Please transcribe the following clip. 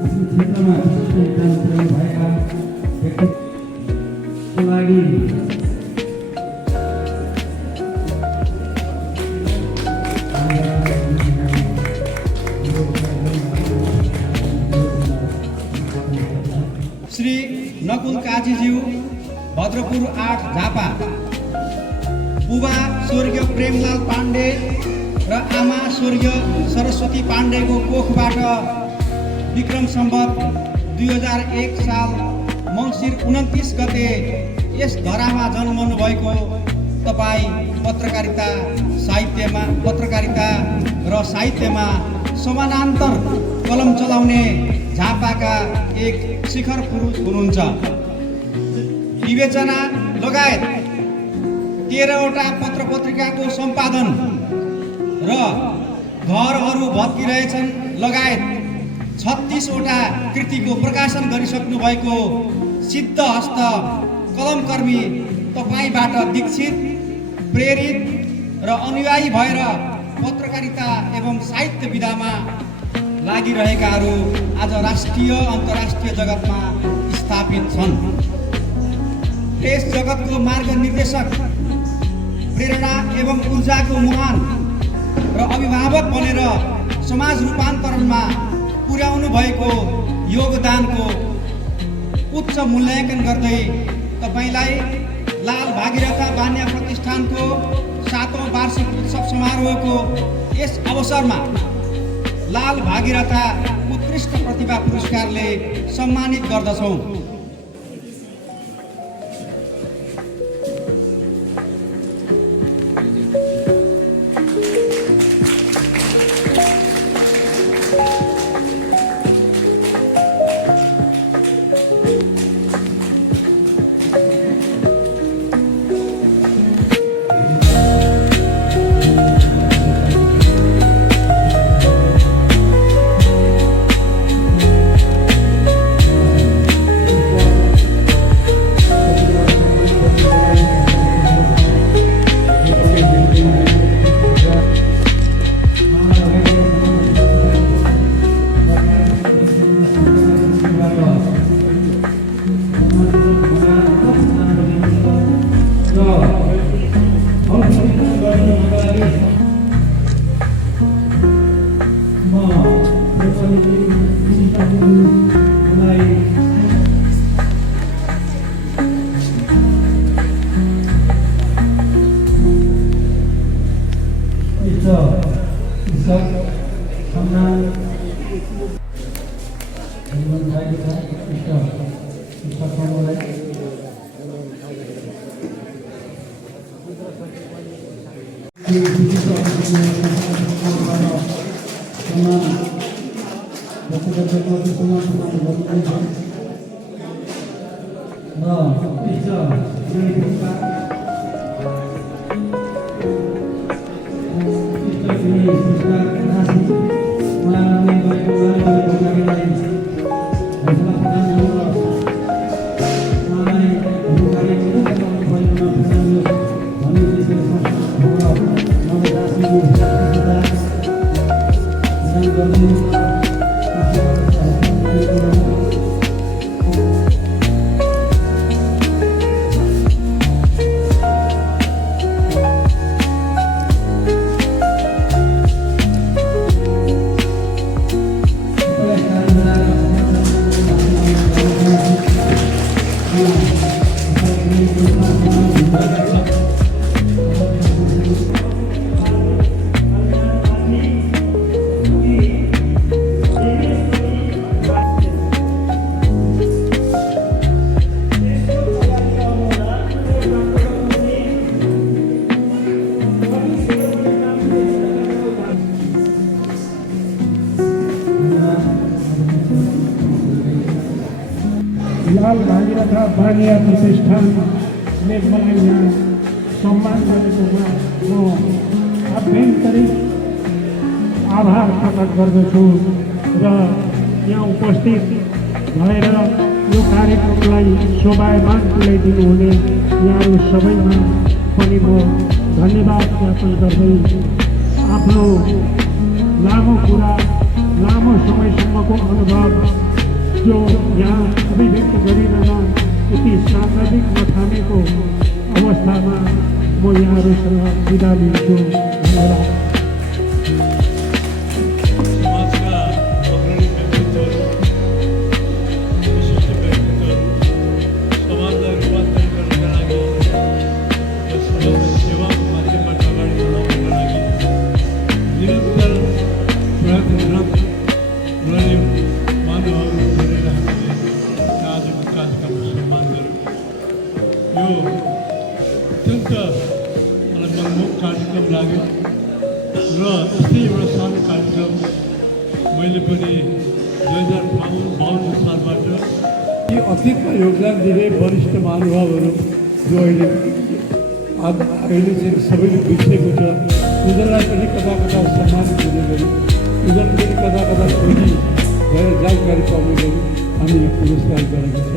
क्षेत्रमा योगदान पुर्याउनुभएका व्यक्तिको लागि श्री नकुल काजीज्यू भद्रपुर 8 झापा, बुबा स्वर्गीय प्रेमलाल पाण्डे र आमा स्वर्गीय सरस्वती पाण्डेको कोखबाट विक्रम सम्वत 2001 साल मङ्सिर 29 गते यस धरामा जन्मनु भएको तपाईँ पत्रकारिता र साहित्यमा समानान्तर कलम चलाउने झापाका एक शिखर पुरुष हुनुहुन्छ। विवेचना लगायत 13वटा पत्र पत्रिकाको सम्पादन र घरहरू भत्किरहेछन् लगायत 36वटा कृतिको प्रकाशन गरिसक्नु भएको सिद्धहस्त कलमकर्मी तपाईँबाट दीक्षित, प्रेरित र अनुयायी भएर पत्रकारिता एवं साहित्य विधामा लागिरहेकाहरू आज राष्ट्रिय अन्तर्राष्ट्रिय जगतमा स्थापित छन्। प्रेस जगतको मार्गनिर्देशक, प्रेरणा एवं ऊर्जाको मुहान र अभिभावक बनेर समाज रूपान्तरणमा पुर्याउनु भएको योगदानको उच्च मूल्याङ्कन गर्दै तपाईँलाई लाल भागीरथ बान्या प्रतिष्ठानको 7औं वार्षिक उत्सव समारोहको यस अवसरमा लाल भागीरथ उत्कृष्ट प्रतिभा पुरस्कारले सम्मानित गर्दछौँ। लाल भागीरथ बानिया प्रतिष्ठानले मलाई यहाँ सम्मान गरेकोमा म आभ्यन्तरिक आभार प्रकट गर्दछु र यहाँ उपस्थित भएर यो कार्यक्रमलाई शोभायमान तुल्याइदिनु हुने यहाँहरू सबैमा पनि म धन्यवाद ज्ञापन गर्दै आफ्नो लामो कुरा, लामो समयसम्मको अनुभव जो यहाँ अभिव्यक्त गरिरहन यति साङ्गतिक नथामेको अवस्थामा म यहाँहरूसँग बिदा लिन्छु। धन्यवाद। समाजका अग्रणी व्यक्तित्वहरू, विशिष्ट व्यक्तित्वहरू समाजलाई रूपान्तरण गर्नका लागि र समाजलाई सेवाको माध्यमबाट अगाडि बढाउनका लागि निरन्तर प्रयत्नरत रहने मानवहरू हेरेर हामीले आजको कार्यक्रमको सम्मान गऱ्यौँ। यो अत्यन्त मलाई मनमोहक कार्यक्रम लाग्यो र यस्तै एउटा सानो कार्यक्रम मैले पनि 2052 सालबाट यी अतीतमा योगदान दिने वरिष्ठ महानुभावहरू जो अहिले चाहिँ सबैले बिर्सेको छ, उनीहरूलाई पनि कता कता सम्मानित हुने गरी, उनीहरू पनि कता कता खोजी भएर जानकारी पाउने गरी हामीले पुरस्कार गरेको छ।